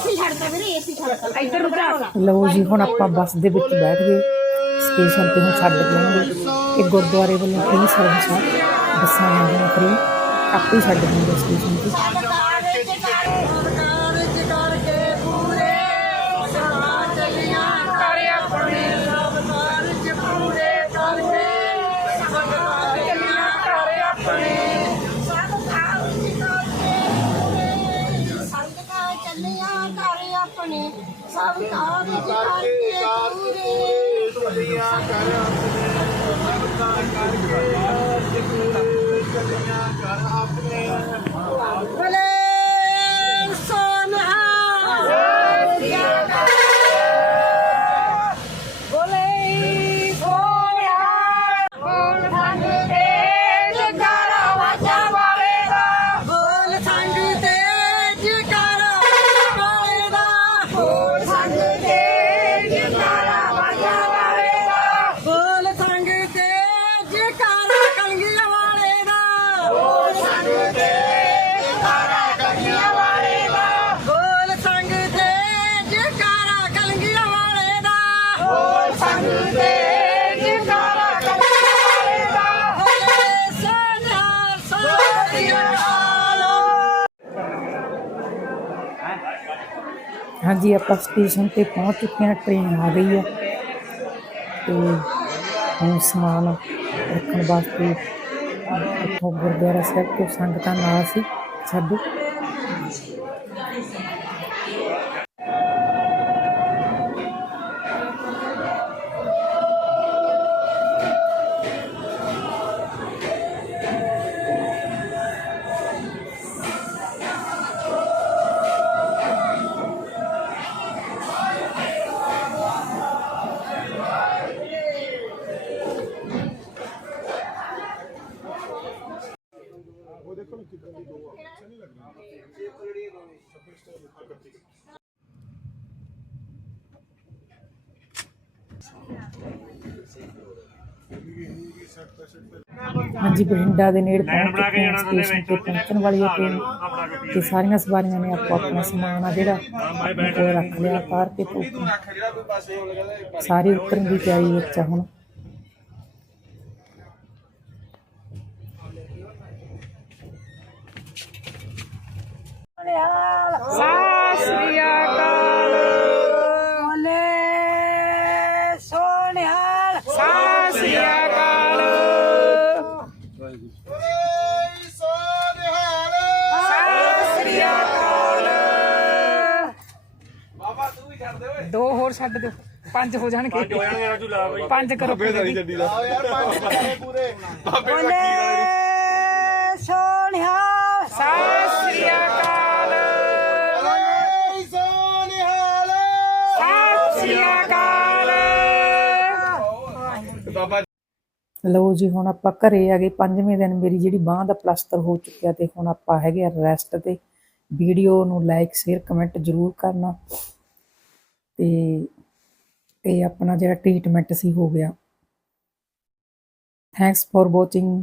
AC ਛੱਡਤਾ ਵੀਰੇ AC ਛੱਡਤਾ। ਇੱਧਰ ਨੂੰ ਜਾ ਲਓ ਜੀ ਹੁਣ ਆਪਾਂ ਬੱਸ ਦੇ ਵਿੱਚ ਬੈਠ ਗਏ। ਸਟੇਸ਼ਨ ਤੇ ਹੁਣ ਛੱਡ ਕੇ ਆਉਣਗੇ ਇਹ ਗੁਰਦੁਆਰੇ ਵੱਲੋਂ ਫ੍ਰੀ ਸਰਵਿਸ ਆ। ਬੱਸਾਂ ਜਾਂਦੀਆਂ ਫ੍ਰੀ ਆਪੇ ਹੀ ਛੱਡ ਦਿੰਦੇ ਸਟੇਸ਼ਨ ਤੇ। ਸਭ ਕਾਜ ਕਰਕੇ ਕਰ ਆਪਣੇ ਹਾਂਜੀ, ਆਪਾਂ ਸਟੇਸ਼ਨ ਤੇ ਪਹੁੰਚ ਚੁੱਕੇ ਹਾਂ ਟ੍ਰੇਨ ਆ ਗਈ ਆ ਤੇ ਹੁਣ ਸਮਾਨ ਰੱਖਣ ਵਾਸਤੇ ਇੱਥੋਂ ਗੁਰਦੁਆਰਾ ਸਾਹਿਬ ਤੋਂ ਸੰਗਤਾਂ ਨਾਲ ਸੀ ਸਾਡੇ ਹਾਂਜੀ ਬਠਿੰਡਾ ਦੇ ਨੇੜੇ ਸਟੇਸ਼ਨ ਤੇ ਪਹੁੰਚਣ ਵਾਲੀ ਹੈ ਟ੍ਰੇਨ। ਤੇ ਸਾਰੀਆਂ ਸਵਾਰੀਆਂ ਨੇ ਆਪੋ ਆਪਣਾ ਸਮਾਨ ਆ ਜਿਹੜਾ ਉਹ ਰੱਖ ਲਿਆ ਪਾਰ ਕੇ ਤੋਂ ਸਾਰੇ ਉਤਰਨ ਦੀ ਤਿਆਰੀ ਵਿੱਚ ਆ ਹੁਣ। ਸਤਿ ਦੋ ਹੋਰ ਛੱਡ ਦਿਓ। ਪੰਜ ਹੋ ਜਾਣਗੇ। ਹੋ ਜਾਣਗੇ ਰਾਜੂ ਲਾ ਬਈ। ਪੰਜ ਕਰੋ ਬੋਲੇ ਸੋਨਿਹਾਲ ਲਓ ਜੀ, ਹੁਣ ਆਪਾਂ ਘਰੇ ਆ ਗਏ ਪੰਜਵੇਂ ਦਿਨ ਮੇਰੀ ਜਿਹੜੀ ਬਾਹ ਦਾ ਪਲਾਸਟਰ ਹੋ ਚੁੱਕਿਆ ਤੇ ਹੁਣ ਆਪਾਂ ਹੈਗੇ ਆ ਰੈਸਟ ਤੇ। ਵੀਡੀਓ ਨੂੰ ਲਾਈਕ ਸ਼ੇਅਰ ਕਮੈਂਟ ਜ਼ਰੂਰ ਕਰਨਾ। ਤੇ ਇਹ ਆਪਣਾ ਜਿਹੜਾ ਟ੍ਰੀਟਮੈਂਟ ਸੀ, ਹੋ ਗਿਆ। Thanks for watching